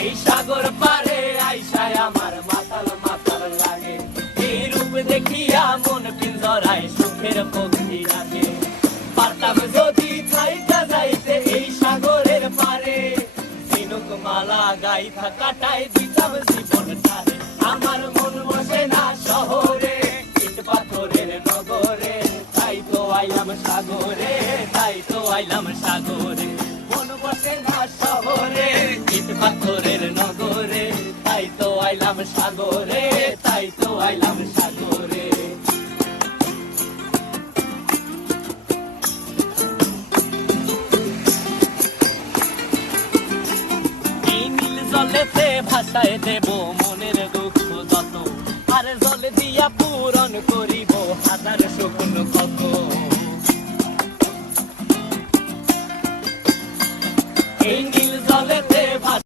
এই সাগর পারে আইসায় আমার মাতাল মাতাল লাগে, এই রূপ দেখিয়া মন পিঞ্জরায় সুখের পক্ষী রাখে। পারতাম যদি থাইকা যাইতে এই সাগরের পারে, ঝিনুক মালা গাইথা কাটাই দিতাম জীবনটারে। আমার মন বসে না শহরে, ইট পাথরের নগরে, তাই তো আইলাম সাগরে, তাই তো আইলাম সাগরে। মন বসে না শহরে, ইট পাথরের নগরে, তাই তো আইলাম সাগরে, তাই তো আইলাম সাগরে। এই নীল জলেতে ভাসায় দেব মনের দুঃখ যত, আর জলে দিয়া পূরণ করিব হাজার স্বপ্ন কত। এই নীল জলেতে